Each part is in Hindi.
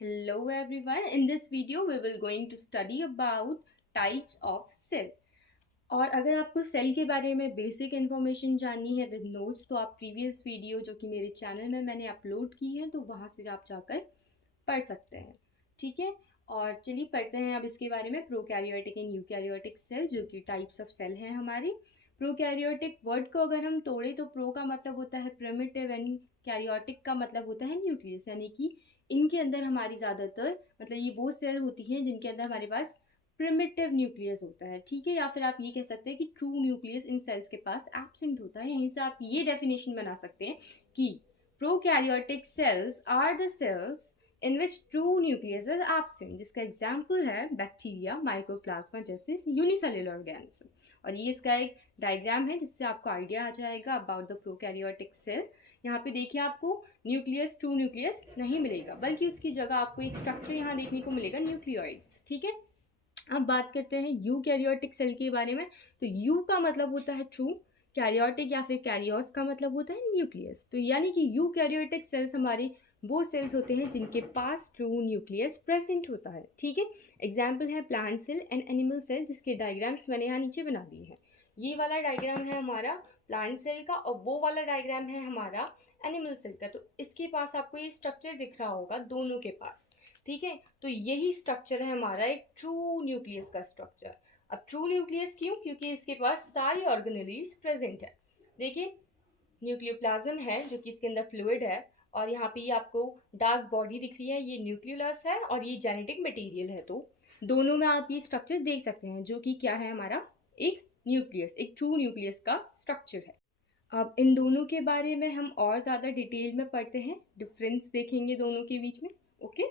Hello everyone. In this video we will going to study about types of cell. और अगर आपको सेल के बारे में बेसिक इन्फॉर्मेशन जाननी है विद नोट्स तो आप प्रीवियस वीडियो जो कि मेरे चैनल में मैंने अपलोड की है तो वहाँ से आप जाकर पढ़ सकते हैं। ठीक है, और चलिए पढ़ते हैं अब इसके बारे में। प्रोकैरियोटिक एंड यूकैरियोटिक सेल जो कि टाइप्स ऑफ सेल हैं हमारी। प्रोकैरियोटिक वर्ड को अगर हम तोड़े तो प्रो का मतलब होता है प्रिमिटिव एंड कैरियोटिक का मतलब होता है न्यूक्लियस, यानी कि इनके अंदर हमारी ज़्यादातर मतलब ये वो सेल होती हैं जिनके अंदर हमारे पास प्रिमिटिव न्यूक्लियस होता है। ठीक है, या फिर आप ये कह सकते हैं कि ट्रू न्यूक्लियस इन सेल्स के पास एब्सेंट होता है। यहीं से आप ये डेफिनेशन बना सकते हैं कि prokaryotic cells are the cells in which true nucleus is absent, जिसका एग्जाम्पल है बैक्टीरिया, माइक्रोप्लाज्मा जैसे यूनिसेल्युलर ऑर्गेनिज्म। और ये इसका एक डायग्राम है जिससे आपको आइडिया आ जाएगा अबाउट द प्रोकैरियोटिक सेल। यहाँ पे देखिए आपको न्यूक्लियस, ट्रू न्यूक्लियस नहीं मिलेगा, बल्कि उसकी जगह आपको एक स्ट्रक्चर यहाँ देखने को मिलेगा, न्यूक्लियोइड्स। ठीक है, अब बात करते हैं यूकैरियोटिक सेल के बारे में। तो यू का मतलब होता है ट्रू, कैरियोटिक या फिर कैरियोस का मतलब होता है न्यूक्लियस। तो यानी कि यूकैरियोटिक सेल्स हमारी वो सेल्स होते हैं जिनके पास ट्रू न्यूक्लियस प्रेजेंट होता है। ठीक है, एग्जाम्पल है plant cell and animal cell, जिसके डायग्राम्स मैंने यहाँ नीचे बना दिए हैं। ये वाला डायग्राम है हमारा प्लांट सेल का और वो वाला डायग्राम है हमारा एनिमल सेल का। तो इसके पास आपको ये स्ट्रक्चर दिख रहा होगा दोनों के पास। ठीक है, तो यही स्ट्रक्चर है हमारा एक ट्रू न्यूक्लियस का स्ट्रक्चर। अब ट्रू न्यूक्लियस क्यों? क्योंकि इसके पास सारी ऑर्गेनेलीज प्रेजेंट है। देखिए, न्यूक्लियोप्लाज्म है जो कि इसके अंदर फ्लूइड है, और यहाँ पे ये आपको डार्क बॉडी दिख रही है, ये न्यूक्लियस है और ये जेनेटिक मटेरियल है। तो दोनों में आप ये स्ट्रक्चर देख सकते हैं जो कि क्या है हमारा एक न्यूक्लियस, एक ट्रू न्यूक्लियस का स्ट्रक्चर है। अब इन दोनों के बारे में हम और ज़्यादा डिटेल में पढ़ते हैं, डिफरेंस देखेंगे दोनों के बीच में। ओके,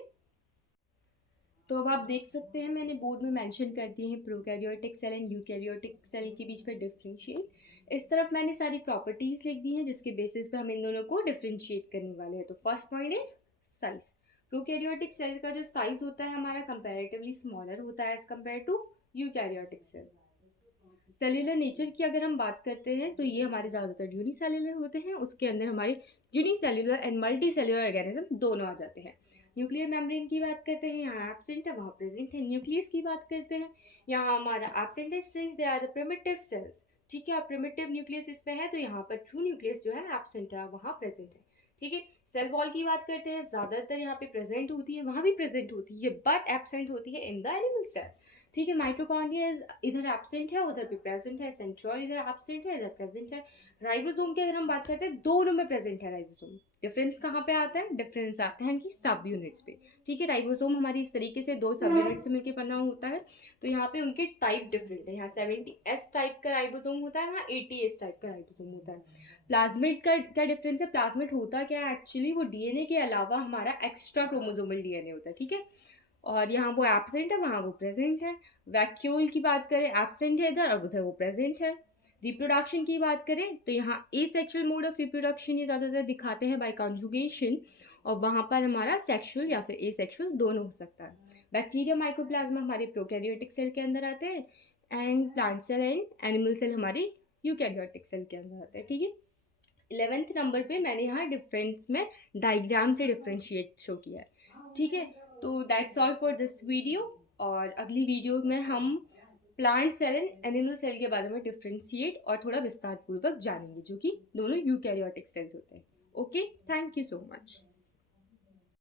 तो अब आप देख सकते हैं मैंने बोर्ड में मेंशन कर दिए हैं prokaryotic cell and eukaryotic cell के बीच में डिफरेंशिएट। इस तरफ मैंने सारी प्रॉपर्टीज लिख दी हैं जिसके बेसिस पे हम इन दोनों को डिफरेंशिएट करने वाले हैं। तो first point is size. Prokaryotic cell का जो साइज होता है हमारा कंपैरेटिवली स्मॉलर होता है as compare to eukaryotic cell. Cellular nature की अगर हम बात करते हैं तो ये हमारे ज़्यादातर यूनिसेल्युलर होते हैं, उसके अंदर हमारे unicellular and multi cellular organism दोनों आ जाते हैं। न्यूक्लियर मेम्ब्रेन की बात करते हैं, यहाँ एब्सेंट है वहाँ प्रेजेंट है। न्यूक्लियस की बात करते हैं, यहाँ हमारा एब्सेंट है since they are the primitive cells. ठीक है, प्रिमिटिव न्यूक्लियस इसमें है तो यहाँ पर ट्रू न्यूक्लियस जो है एब्सेंट है, वहाँ प्रेजेंट है। ठीक है, सेल वॉल की बात करते हैं, ज़्यादातर यहाँ पे प्रेजेंट होती है, वहाँ भी प्रेजेंट होती है, बट एब्सेंट होती है इन द एनिमल सेल। ठीक है, माइटोकॉन्ड्रिया इधर एब्सेंट है उधर भी प्रेजेंट है, सेंट्रियोल इधर एब्सेंट है इधर प्रेजेंट है। राइबोसोम की अगर हम बात करते हैं दोनों में प्रेजेंट है राइबोसोम। डिफरेंस कहाँ पे आता है? डिफरेंस आते हैं कि सब यूनिट्स पे। ठीक है, राइबोसोम हमारी इस तरीके से दो सब यूनिट से मिलकर बना होता है, तो यहाँ पे उनके टाइप डिफरेंट है। यहाँ 70S टाइप का राइबोसोम होता है, वहाँ 80S टाइप का राइबोसोम होता है। प्लाज्मिड का क्या डिफरेंस है? प्लाज्मिड होता क्या है एक्चुअली, वो डीएनए के अलावा हमारा एक्स्ट्रा क्रोमोसोमल डीएनए होता है। ठीक है, और यहाँ वो एब्सेंट है वहाँ वो प्रेजेंट है। वैक्यूल की बात करें, एब्सेंट है इधर और उधर वो प्रेजेंट है। रिप्रोडक्शन की बात करें तो यहाँ एसेक्सुअल मोड ऑफ रिप्रोडक्शन ये ज़्यादातर दिखाते हैं बाय कॉन्जुगेशन, और वहाँ पर हमारा सेक्सुअल या फिर एसेक्सुअल दोनों हो सकता है। बैक्टीरिया, माइक्रोप्लाज्मा हमारे प्रोकैरियोटिक सेल के अंदर आते हैं, and plant cell and animal cell हमारे यूकैरियोटिक सेल के अंदर आते हैं। ठीक है, 11th नंबर पे मैंने यहाँ डिफरेंस में डायग्राम से डिफ्रेंशिएट शो किया है। ठीक है, तो that's all for this video, और अगली वीडियो में हम plant cell and animal cell के बारे में डिफ्रेंशिएट और थोड़ा विस्तार पूर्वक जानेंगे, जो कि दोनों यूकैरियोटिक सेल्स होते हैं। Okay, thank you so much.